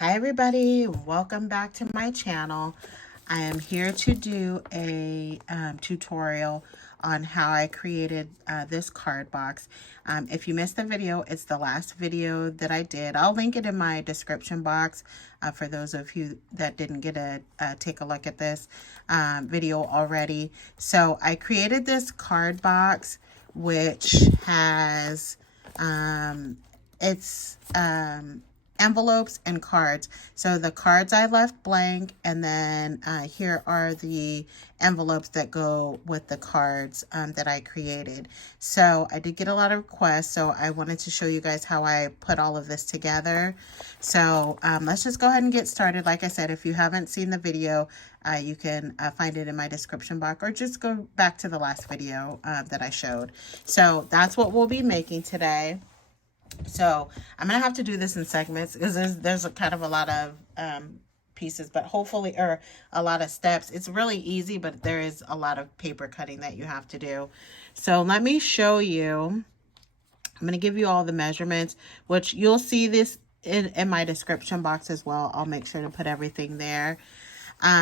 Hi everybody, welcome back to my channel. I am here to do a tutorial on how I created this card box. If you missed the video, it's the last video that I did. I'll link it in my description box for those of you that didn't get to take a look at this video already. So I created this card box which has envelopes and cards. So the cards I left blank, and then here are the envelopes that go with the cards that I created. So I did get a lot of requests, so I wanted to show you guys how I put all of this together. So let's just go ahead and get started. Like I said, if you haven't seen the video, you can find it in my description box, or just go back to the last video that I showed. So that's what we'll be making today. So I'm gonna have to do this in segments because there's a kind of a lot of pieces, but hopefully, or a lot of steps. It's really easy, but there is a lot of paper cutting that you have to do. So let me show you. I'm gonna give you all the measurements, which you'll see this in my description box as well. I'll make sure to put everything there.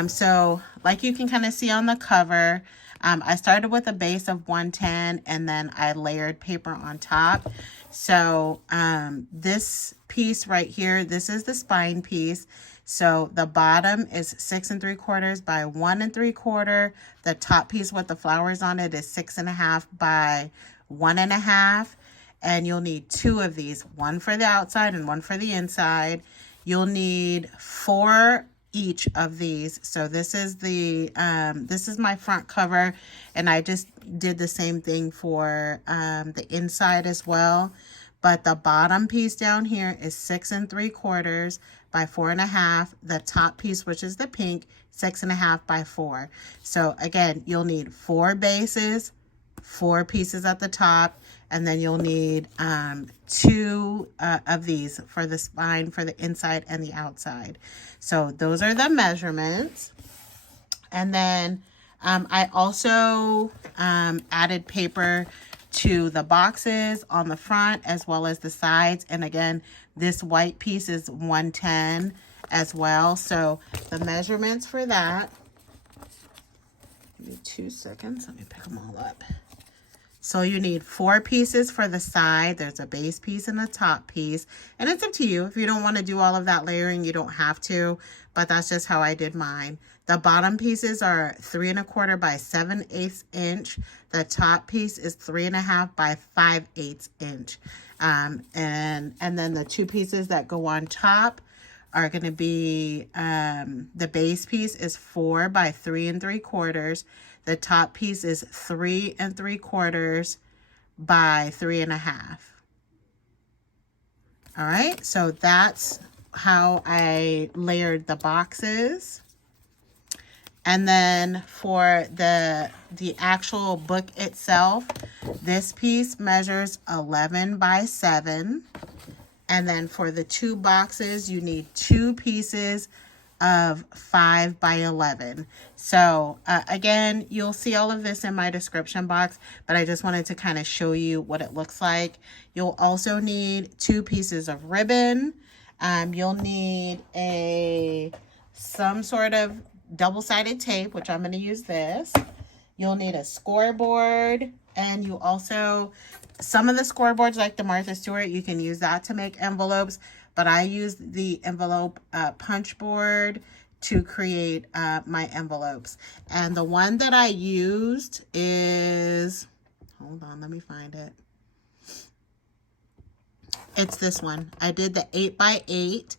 So like you can kind of see on the cover, I started with a base of 110 and then I layered paper on top. So this piece right here, this is the spine piece. So the bottom is 6 3/4 by 1 3/4. The top piece with the flowers on it is 6 1/2 by 1 1/2. And you'll need 2 of these, one for the outside and one for the inside. You'll need 4 each of these. So this is my front cover, and I just did the same thing for the inside as well. But the bottom piece down here is 6 3/4 by 4 1/2. The top piece, which is the pink, 6 1/2 by 4. So again, you'll need 4 bases, 4 pieces at the top, and then you'll need 2 of these for the spine, for the inside and the outside. So those are the measurements. And then I also added paper to the boxes on the front as well as the sides. And again, this white piece is 110 as well. So the measurements for that, give me 2 seconds, let me pick them all up. So you need 4 pieces for the side. There's a base piece and a top piece. And it's up to you. If you don't want to do all of that layering, you don't have to. But that's just how I did mine. The bottom pieces are 3 1/4 by 7/8 inch. The top piece is 3 1/2 by 5/8 inch. And then the 2 pieces that go on top are going to be, the base piece is 4 by 3 3/4. The top piece is 3 3/4 by 3 1/2. All right, so that's how I layered the boxes. And then for the actual book itself, this piece measures 11 by 7. And then for the 2 boxes, you need 2 pieces of 5 by 11. So again, you'll see all of this in my description box, but I just wanted to kind of show you what it looks like. You'll also need 2 pieces of ribbon. You'll need some sort of double-sided tape, which I'm going to use this. You'll need a scoreboard, and you also, some of the scoreboards like the Martha Stewart, you can use that to make envelopes, but I used the envelope punch board to create my envelopes. And the one that I used is, hold on, let me find it. It's this one. I did the 8 by 8,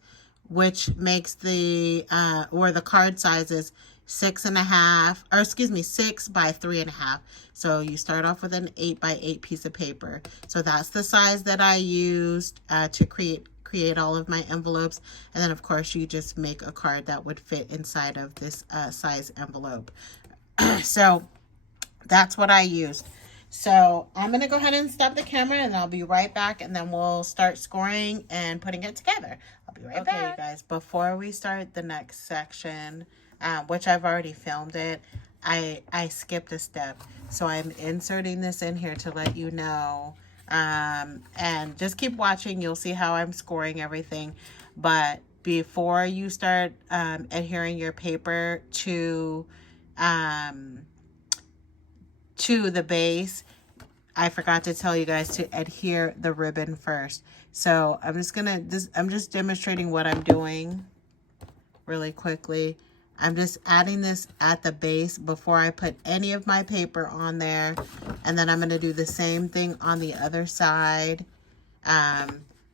which makes the, or the card sizes 6 1/2, or excuse me, 6 by 3 1/2. So you start off with an 8 by 8 piece of paper. So that's the size that I used to create all of my envelopes. And then of course you just make a card that would fit inside of this size envelope. So that's what I used. So I'm going to go ahead and stop the camera, and I'll be right back, and then we'll start scoring and putting it together. I'll be right back. Okay, you guys, before we start the next section, which I've already filmed it, I skipped a step. So I'm inserting this in here to let you know. And just keep watching. You'll see how I'm scoring everything. But before you start adhering your paper to the base, I forgot to tell you guys to adhere the ribbon first. So I'm just demonstrating what I'm doing really quickly. I'm just adding this at the base before I put any of my paper on there. And then I'm going to do the same thing on the other side.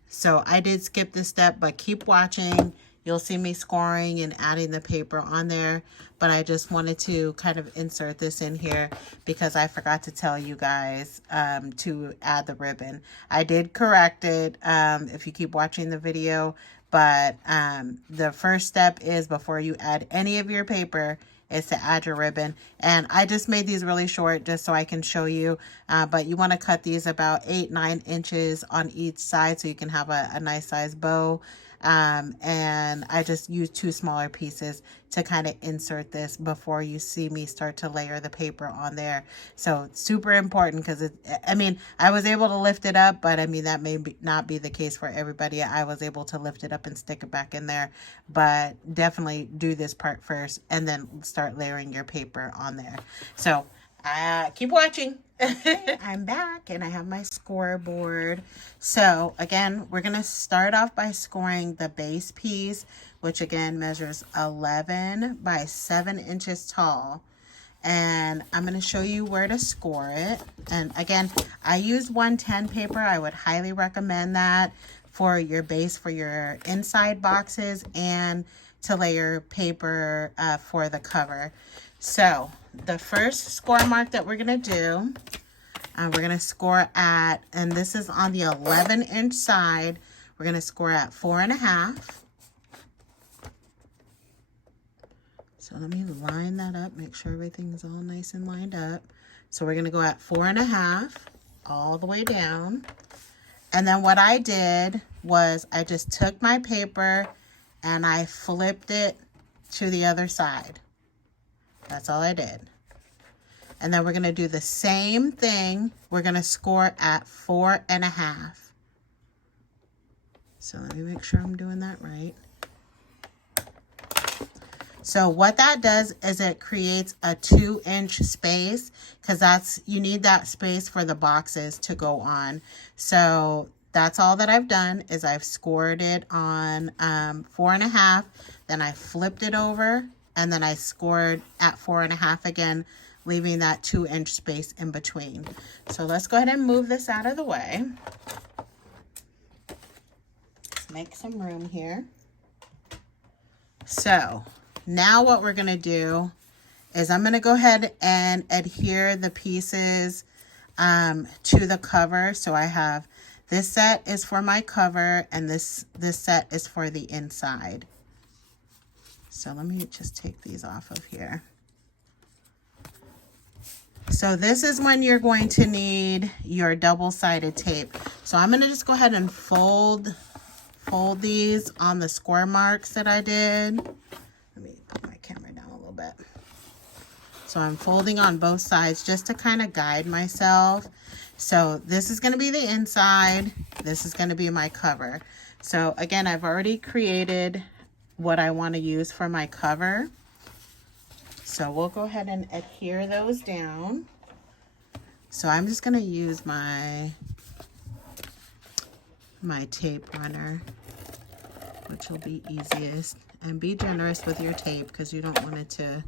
So I did skip this step, but keep watching. You'll see me scoring and adding the paper on there. But I just wanted to kind of insert this in here because I forgot to tell you guys to add the ribbon. I did correct it if you keep watching the video. But the first step is before you add any of your paper is to add your ribbon. And I just made these really short just so I can show you. But you want to cut these about 8-9 inches on each side so you can have a nice size bow. And I just used 2 smaller pieces to kind of insert this before you see me start to layer the paper on there. So it's super important because I mean, I was able to lift it up, but I mean, that may not be the case for everybody. I was able to lift it up and stick it back in there, but definitely do this part first and then start layering your paper on there. So keep watching. Okay, I'm back and I have my scoreboard. So again, we're going to start off by scoring the base piece, which again measures 11 by 7 inches tall. And I'm going to show you where to score it. And again, I use 110 paper. I would highly recommend that for your base, for your inside boxes, and to layer paper for the cover. So the first score mark that we're going to do, we're going to score at, and this is on the 11-inch side, we're going to score at 4.5. So let me line that up, make sure everything's all nice and lined up. So we're going to go at 4.5 all the way down. And then what I did was I just took my paper and I flipped it to the other side. That's all I did. And then we're going to do the same thing. We're going to score at 4.5. So let me make sure I'm doing that right. So what that does is it creates a 2-inch space because you need that space for the boxes to go on. So that's all that I've done is I've scored it on 4.5. Then I flipped it over and then I scored at 4.5 again, leaving that 2-inch space in between. So let's go ahead and move this out of the way. Let's make some room here. So now what we're going to do is I'm going to go ahead and adhere the pieces to the cover. So I have this set is for my cover and this set is for the inside. So let me just take these off of here. So this is when you're going to need your double-sided tape. So I'm going to just go ahead and fold these on the score marks that I did. Let me put my camera down a little bit. So I'm folding on both sides just to kind of guide myself. So this is going to be the inside. This is going to be my cover. So again, I've already created what I want to use for my cover. So we'll go ahead and adhere those down. So I'm just going to use my tape runner, which will be easiest. And be generous with your tape because you don't want it to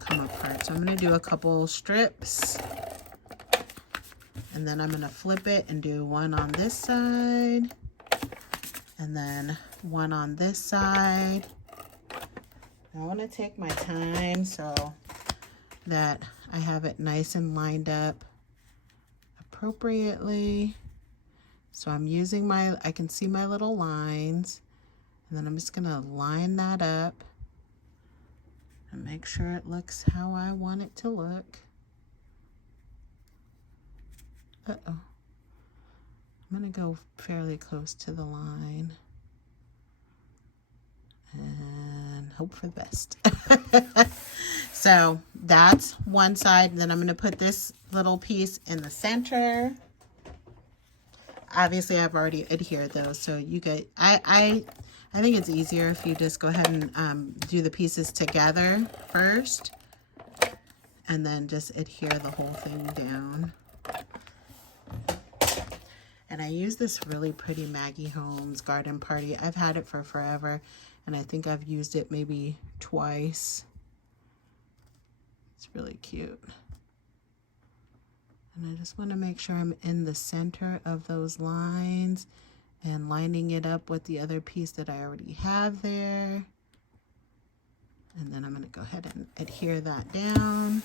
come apart. So I'm going to do a couple strips. And then I'm going to flip it and do one on this side. And then one on this side. I want to take my time so that I have it nice and lined up appropriately. So I'm using I can see my little lines, and then I'm just going to line that up and make sure it looks how I want it to look. Uh-oh. I'm going to go fairly close to the line. And hope for the best. So that's one side. Then I'm going to put this little piece in the center. Obviously, I've already adhered those, so you guys, I I think it's easier if you just go ahead and do the pieces together first, and then just adhere the whole thing down. And I use this really pretty Maggie Holmes Garden Party. I've had it for forever, and I think I've used it maybe twice. It's really cute. And I just want to make sure I'm in the center of those lines and lining it up with the other piece that I already have there. And then I'm going to go ahead and adhere that down.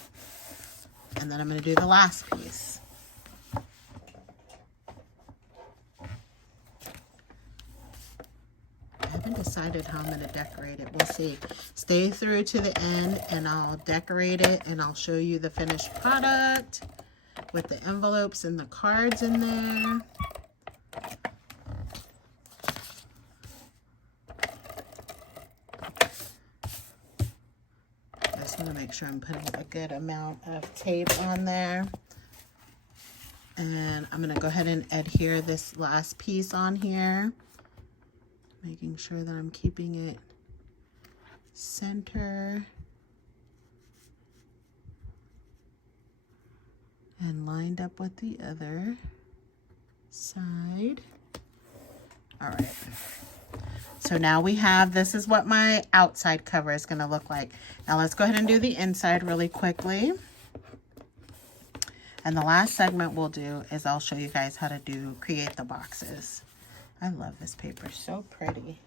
And then I'm going to do the last piece. I haven't decided how I'm going to decorate it. We'll see. Stay through to the end and I'll decorate it and I'll show you the finished product with the envelopes and the cards in there. I just want to make sure I'm putting a good amount of tape on there. And I'm going to go ahead and adhere this last piece on here, making sure that I'm keeping it center and lined up with the other side. All right. So now we have, this is what my outside cover is going to look like. Now let's go ahead and do the inside really quickly. And the last segment we'll do is I'll show you guys how to create the boxes. I love this paper, so pretty.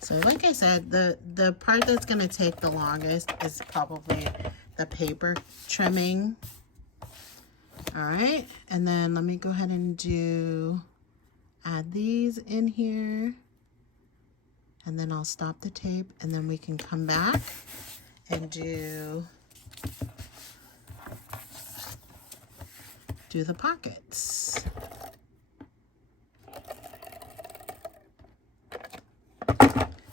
So like I said, the part that's going to take the longest is probably the paper trimming. All right, and then let me go ahead and add these in here, and then I'll stop the tape, and then we can come back and do the pockets.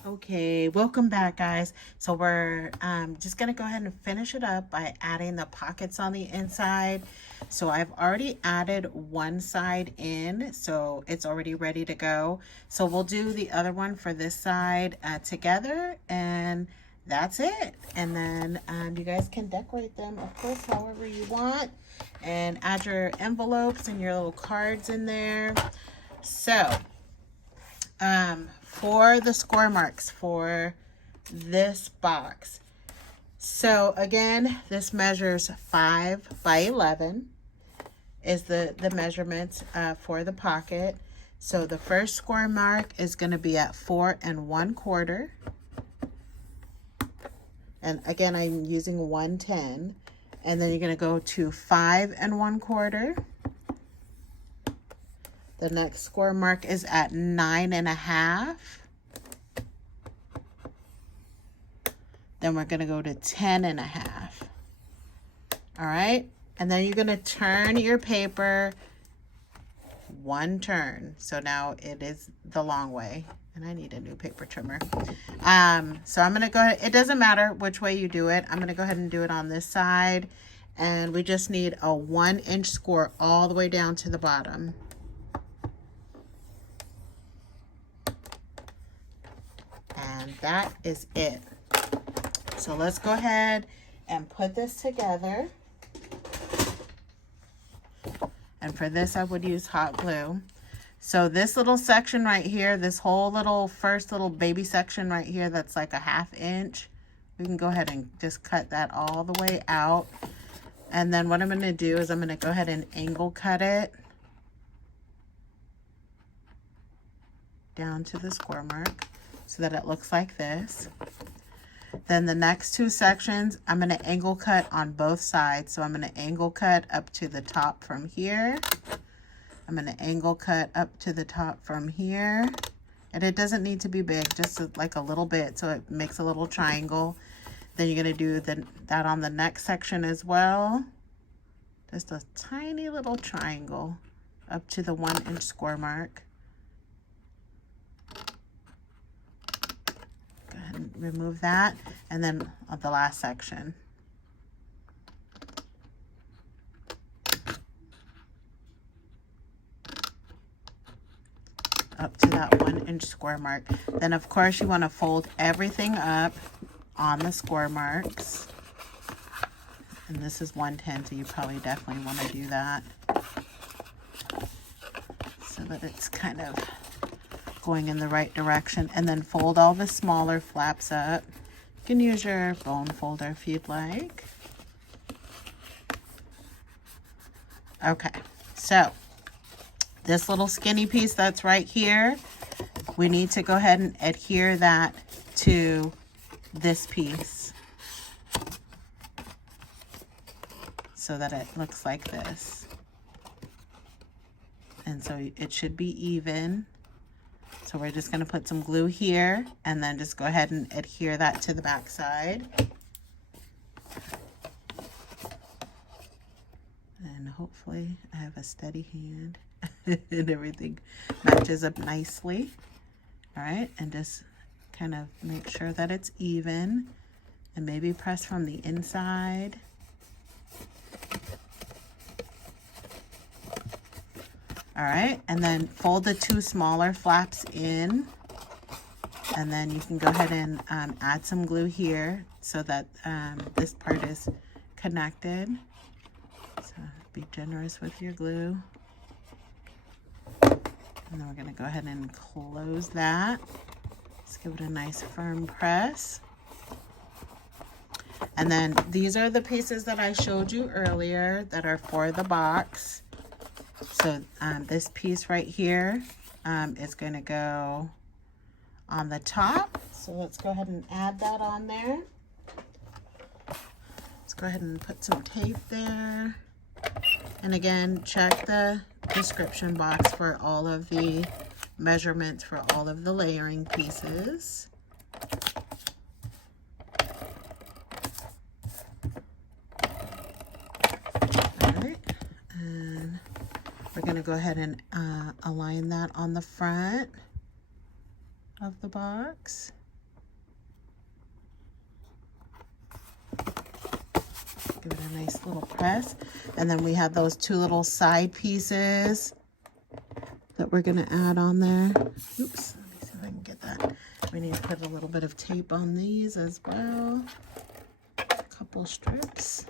Okay, welcome back, guys. So we're just gonna go ahead and finish it up by adding the pockets on the inside. So I've already added one side in, so it's already ready to go. So we'll do the other one for this side together, and that's it. And then you guys can decorate them, of course, however you want, and add your envelopes and your little cards in there. So for the score marks for this box, so again, this measures 5 by 11 is the measurements for the pocket. So the first score mark is going to be at 4 1/4, and again I'm using 110, and then you're going to go to 5 1/4. The next score mark is at 9 1/2. Then we're going to go to 10 1/2. All right. And then you're going to turn your paper one turn. So now it is the long way. And I need a new paper trimmer. So I'm going to go ahead. It doesn't matter which way you do it. I'm going to go ahead and do it on this side. And we just need a 1-inch score all the way down to the bottom. And that is it. So let's go ahead and put this together. And for this, I would use hot glue. So this little section right here, this whole little first little baby section right here, that's like a 1/2 inch. We can go ahead and just cut that all the way out. And then what I'm going to do is I'm going to go ahead and angle cut it down to the score mark so that it looks like this. Then the next two sections, I'm going to angle cut on both sides. So I'm going to angle cut up to the top from here. I'm going to angle cut up to the top from here. And it doesn't need to be big, just like a little bit, so it makes a little triangle. Then you're going to do that on the next section as well. Just a tiny little triangle up to the 1-inch score mark. remove that, and then the last section. Up to that 1-inch score mark. Then of course you want to fold everything up on the score marks. And this is 110, so you probably definitely want to do that, so that it's kind of going in the right direction. And then fold all the smaller flaps up. You can use your bone folder if you'd like. Okay, so this little skinny piece that's right here, we need to go ahead and adhere that to this piece so that it looks like this. And so it should be even. So we're just going to put some glue here and then just go ahead and adhere that to the back side. And hopefully I have a steady hand and everything matches up nicely. All right, and just kind of make sure that it's even, and maybe press from the inside. All right, and then fold the 2 smaller flaps in, and then you can go ahead and add some glue here so that this part is connected. So be generous with your glue. And then we're going to go ahead and close that. Let's give it a nice firm press. And then these are the pieces that I showed you earlier that are for the box. So this piece right here is going to go on the top. So let's go ahead and add that on there. Let's go ahead and put some tape there. And again, check the description box for all of the measurements for all of the layering pieces. All right, and we're going to go ahead and align that on the front of the box. Give it a nice little press. And then we have those 2 little side pieces that we're going to add on there. Oops, let me see if I can get that. We need to put a little bit of tape on these as well. A couple strips.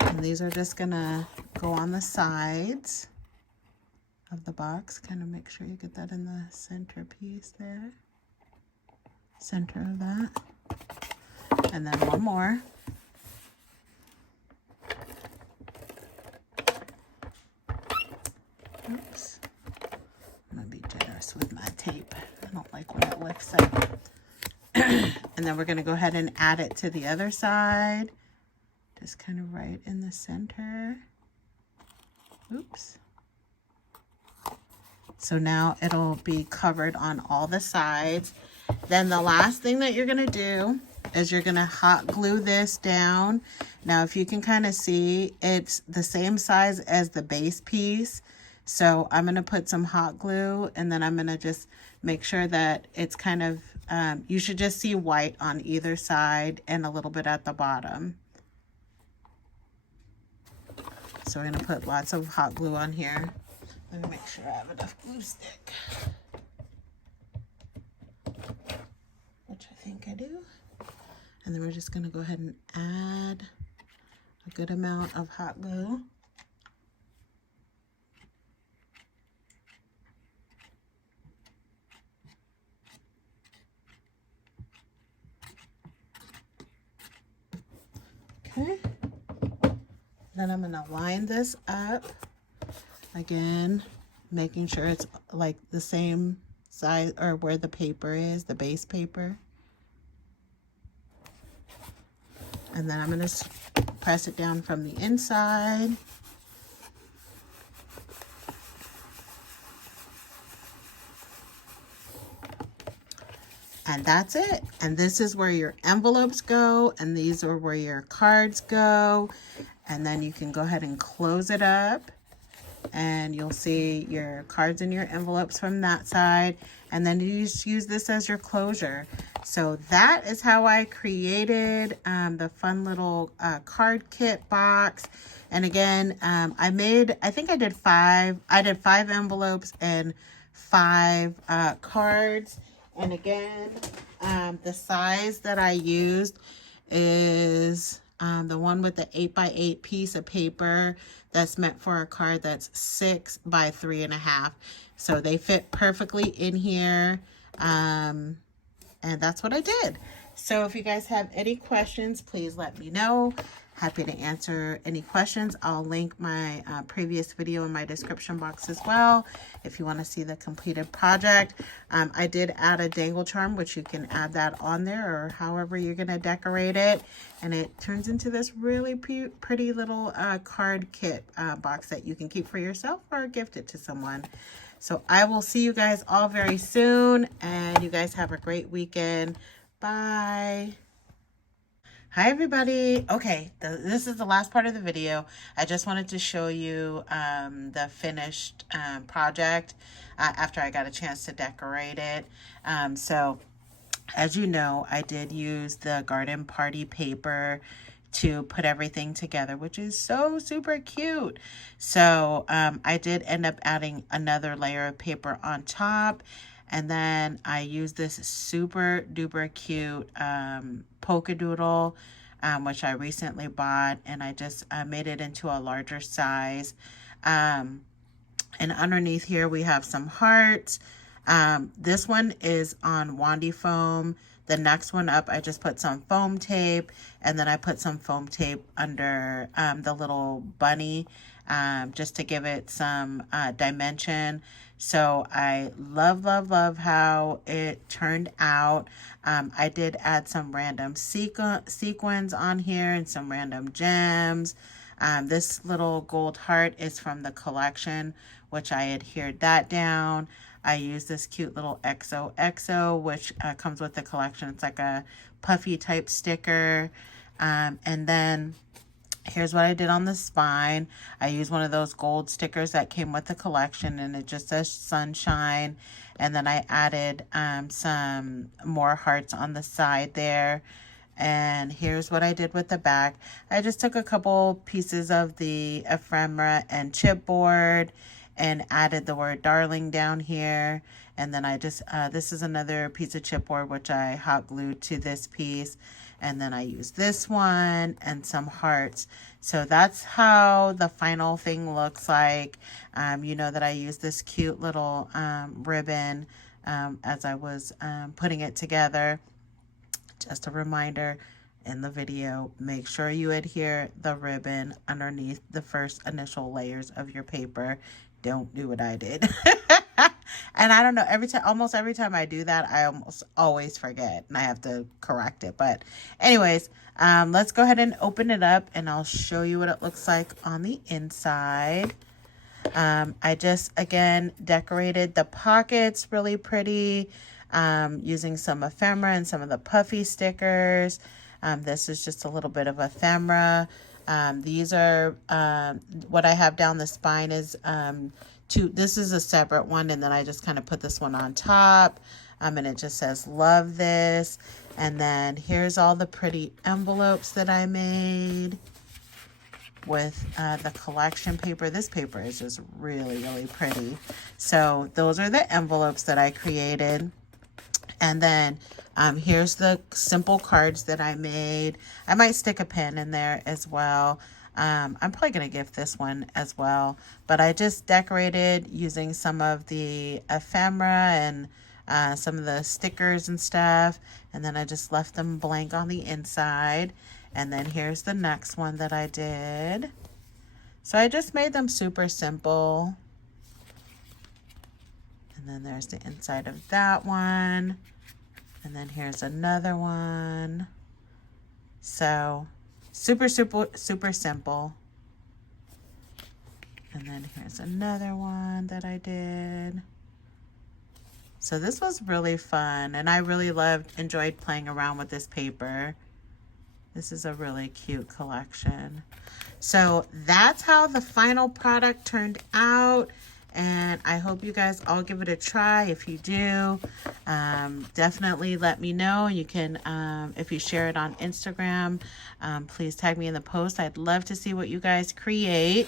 And these are just going to go on the sides of the box. Kind of make sure you get that in the center piece there. Center of that. And then one more. Oops. I'm going to be generous with my tape. I don't like when it lifts up. And then we're going to go ahead and add it to the other side. Just kind of right in the center. Oops. So now it'll be covered on all the sides. Then the last thing that you're going to do is you're going to hot glue this down. Now, if you can kind of see, it's the same size as the base piece. So I'm going to put some hot glue, and then I'm going to just make sure that it's kind of, you should just see white on either side and a little bit at the bottom. So we're going to put lots of hot glue on here. Let me make sure I have enough glue stick. Which I think I do. And then we're just going to go ahead and add a good amount of hot glue. Okay. Then I'm going to line this up. Again, making sure it's like the same size or where the paper is, the base paper. And then I'm going to press it down from the inside. And that's it. And this is where your envelopes go, and these are where your cards go. And then you can go ahead and close it up. and you'll see your cards and your envelopes from that side, and then you just use this as your closure. So that is how I created the fun little card kit box. And again, I think I did five envelopes and 5 cards. And again, the size that I used is the one with the 8x8 piece of paper that's meant for a card that's 6 by 3.5. So they fit perfectly in here. And that's what I did. So if you guys have any questions, please let me know. Happy to answer any questions. I'll link my previous video in my description box as well if you want to see the completed project. I did add a dangle charm, which you can add that on there or however you're going to decorate it. And it turns into this really pretty little card kit box that you can keep for yourself or gift it to someone. So I will see you guys all very soon, and you guys have a great weekend. Bye. Hi everybody. Okay, this is the last part of the video. I just wanted to show you the finished project after I got a chance to decorate it. So as you know, I did use the garden party paper to put everything together, which is so super cute. So I did end up adding another layer of paper on top, and then I used this super duper cute polka doodle, which I recently bought, and I just made it into a larger size. And underneath here we have some hearts. This one is on Wandy foam. The next one up, I just put some foam tape, and then I put some foam tape under the little bunny just to give it some dimension. So I love how it turned out. I did add some random sequins on here and some random gems. This little gold heart is from the collection, which I adhered that down. I use this cute little XOXO, which comes with the collection. It's like a puffy type sticker. And then here's what I did on the spine. I used one of those gold stickers that came with the collection, and it just says sunshine. And then I added some more hearts on the side there. And here's what I did with the back. I just took a couple pieces of the ephemera and chipboard and added the word darling down here. And then I just, this is another piece of chipboard, which I hot glued to this piece. And then I used this one and some hearts. So that's how the final thing looks like. You know that I used this cute little ribbon as I was putting it together. Just a reminder, in the video, make sure you adhere the ribbon underneath the first initial layers of your paper. Don't do what I did. And I don't know, almost every time I do that, I almost always forget and I have to correct it. But anyways, let's go ahead and open it up and I'll show you what it looks like on the inside. I just, again, decorated the pockets really pretty using some ephemera and some of the puffy stickers. This is just a little bit of ephemera. These are, what I have down the spine is this is a separate one, and then I just kind of put this one on top, and it just says love this. And then here's all the pretty envelopes that I made with the collection paper. This paper is just really pretty. So those are the envelopes that I created. And then here's the simple cards that I made. I might stick a pen in there as well. I'm probably going to gift this one as well. But I just decorated using some of the ephemera and some of the stickers and stuff. And then I just left them blank on the inside. And then here's the next one that I did. So I just made them super simple. And then there's the inside of that one. And then here's another one. So super simple. And then here's another one that I did. So this was really fun, and I really enjoyed playing around with this paper. This is a really cute collection. So that's how the final product turned out. And I hope you guys all give it a try. If you do, definitely let me know. You can, if you share it on Instagram, please tag me in the post. I'd love to see what you guys create.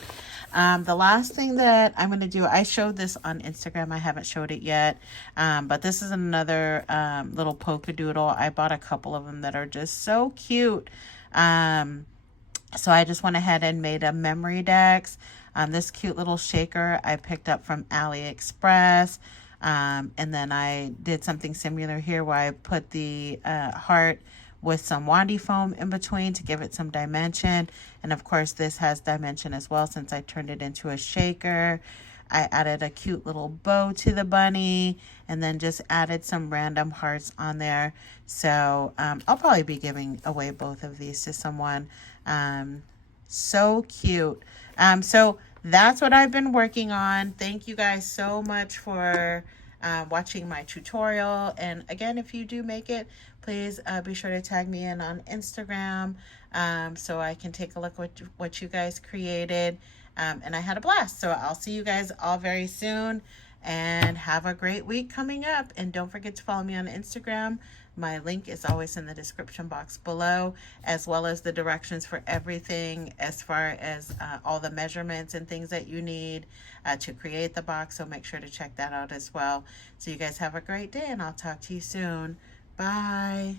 The last thing that I'm going to do, I showed this on Instagram. I haven't showed it yet. But this is another little polka doodle. I bought a couple of them that are just so cute. So I just went ahead and made a memory decks. This cute little shaker I picked up from AliExpress. And then I did something similar here where I put the heart with some wandy foam in between to give it some dimension. And of course this has dimension as well since I turned it into a shaker. I added a cute little bow to the bunny and then just added some random hearts on there. So I'll probably be giving away both of these to someone. So cute. So that's what I've been working on. Thank you guys so much for watching my tutorial. And again, if you do make it, please be sure to tag me in on Instagram so I can take a look at what you guys created. And I had a blast. So I'll see you guys all very soon and have a great week coming up. And don't forget to follow me on Instagram. My link is always in the description box below, as well as the directions for everything as far as all the measurements and things that you need to create the box. So make sure to check that out as well. So you guys have a great day and I'll talk to you soon. Bye.